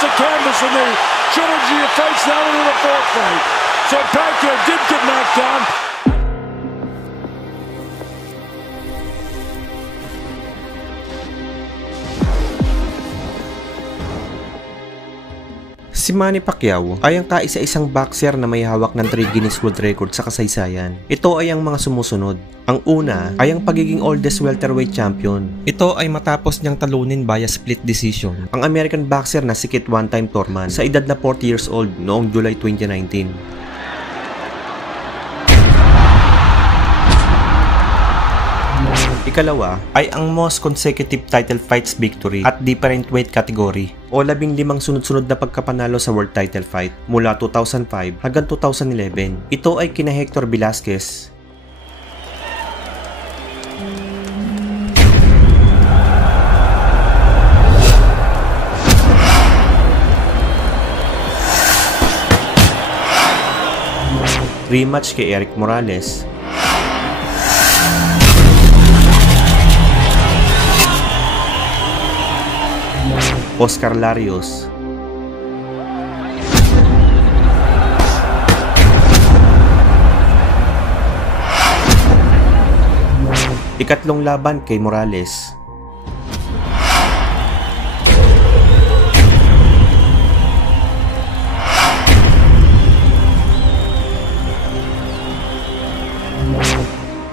across the canvas in the trilogy of fights, now into the fourth fight. So Pacquiao did get knocked down. Si Manny Pacquiao ay ang kaisa-isang boxer na may hawak ng 3 Guinness World Record sa kasaysayan. Ito ay ang mga sumusunod. Ang una ay ang pagiging oldest welterweight champion. Ito ay matapos niyang talunin via split decision ang American boxer na si Kit One-Time Thurman sa edad na 40 years old noong July 2019. Ikalawa ay ang most consecutive title fights victory at different weight category o 15 sunod-sunod na pagkapanalo sa world title fight mula 2005 hanggang 2011. Ito ay kina Hector Velasquez, rematch kay Eric Morales, Oscar Larios, ikatlong laban kay Morales,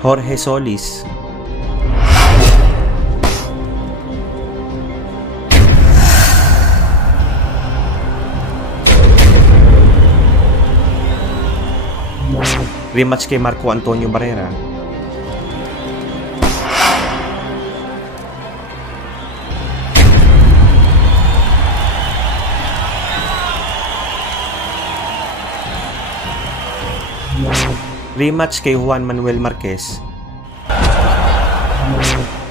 Jorge Solis, rematch kay Marco Antonio Barrera, rematch kay Juan Manuel Marquez,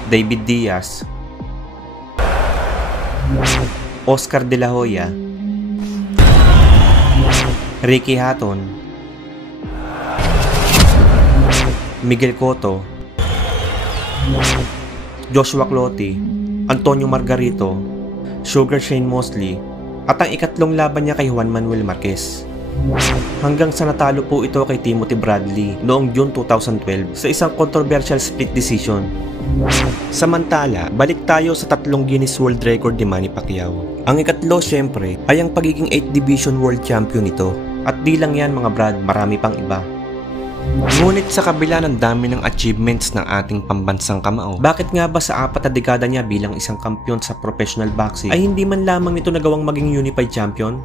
David Diaz, Oscar De La Hoya, Ricky Hatton, Miguel Cotto, Joshua Clottey, Antonio Margarito, Sugar Shane Mosley, at ang ikatlong laban niya kay Juan Manuel Marquez. Hanggang sa natalo po ito kay Timothy Bradley noong June 2012 sa isang controversial split decision. Samantala, balik tayo sa 3 Guinness World Record ni Manny Pacquiao. Ang ikatlo syempre ay ang pagiging 8 Division World Champion nito. At di lang yan mga brad, marami pang iba. Ngunit sa kabila ng dami ng achievements ng ating pambansang kamao, bakit nga ba sa 4 na dekada niya bilang isang kampiyon sa professional boxing ay hindi man lamang nito nagawang maging unified champion?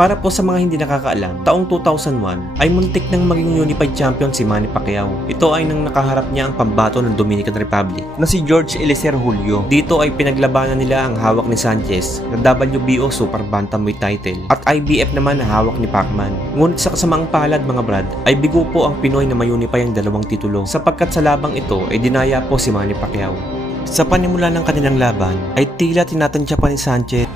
Para po sa mga hindi nakakaalam, taong 2001 ay muntik nang maging unified champion si Manny Pacquiao. Ito ay nang nakaharap niya ang pambato ng Dominican Republic na si George Eliezer Julio. Dito ay pinaglabanan nila ang hawak ni Sanchez na WBO Super Bantamweight title at IBF naman na hawak ni Pacman. Ngunit sa kasamaang palad mga brad, ay bigo po ang Pinoy na mayunify ang dalawang titulo sapagkat sa labang ito ay dinaya po si Manny Pacquiao. Sa panimula ng kanilang laban ay tila tinatansya pa ni Sanchez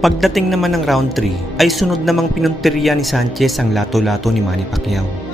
Pagdating naman ng round 3, ay sunod namang pinunteriya ni Sanchez ang lato-lato ni Manny Pacquiao.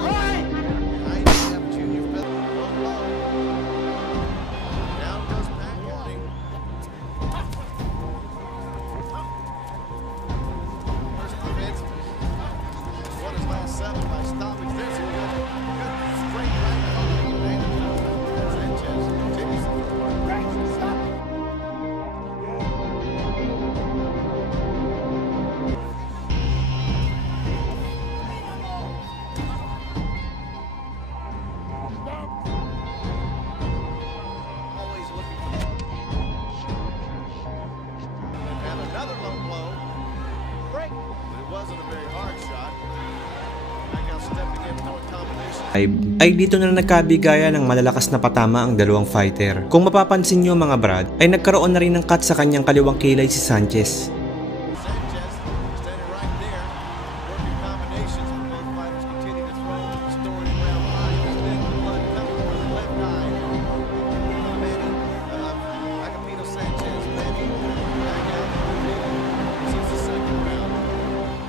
ay dito na nagkabigayan ng malalakas na patama ang dalawang fighter. Kung mapapansin nyo mga brad, ay nagkaroon na rin ng cut sa kanyang kaliwang kilay si Sanchez.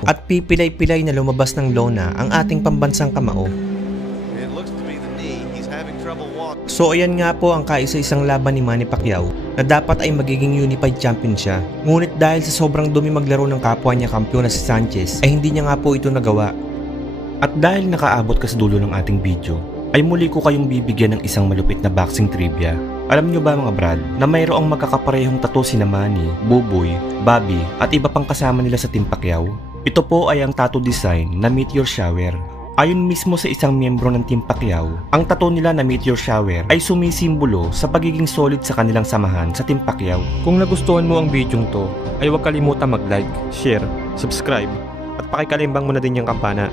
At pipilay-pilay na lumabas ng lona ang ating pambansang kamao. So ayan nga po ang kaisa-isang laban ni Manny Pacquiao na dapat ay magiging unified champion siya. Ngunit dahil sa sobrang dumi maglaro ng kapwa niya kampiyon na si Sanchez ay hindi niya nga po ito nagawa. At dahil nakaabot ka sa dulo ng ating video, ay muli ko kayong bibigyan ng isang malupit na boxing trivia. Alam nyo ba mga brad na mayroong magkakaparehong tattoo sina Manny, Buboy, Bobby at iba pang kasama nila sa Team Pacquiao? Ito po ay ang tattoo design na meteor shower. Ayon mismo sa isang miyembro ng Team Pacquiao, ang tattoo nila na meteor shower ay sumisimbolo sa pagiging solid sa kanilang samahan sa Team Pacquiao. Kung nagustuhan mo ang video to, ay huwag kalimutan mag-like, share, subscribe at pakikalimbang mo na din yung kampana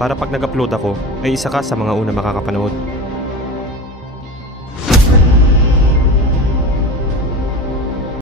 para pag nag-upload ako ay isa ka sa mga una makakapanood.